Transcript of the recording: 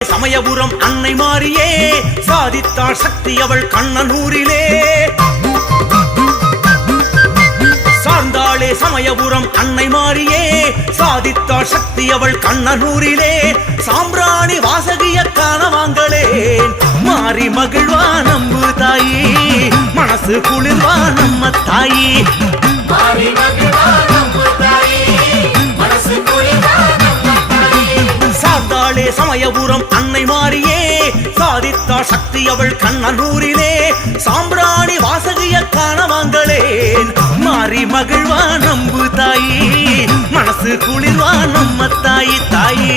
சமயபுரம் அன்னை மாரியே சாதித்தாள் சக்தி அவள் கண்ணனூரிலே. சார்ந்தாளே சமயபுரம் அன்னை மாரியே சாதித்தாள் சக்தி அவள் கண்ணனூரிலே. சாம்பிராணி வாசகிய காணவாங்களேன் மாறி மகிழ்வா நம்பு தாயி, மனசு குளிர்வா நம்ம தாயி. சார்ந்தாளே சமயபுரம் அன்னை மாரியே சாதித்தாள் சக்தி அவள் கண்ணனூரிலே. சாம்பிராணி வாசகிய காணவாங்களேன் மாறி மகிழ்வா நம்பு தாயி, மனசு குளிர்வா நம்ம தாயி தாயி.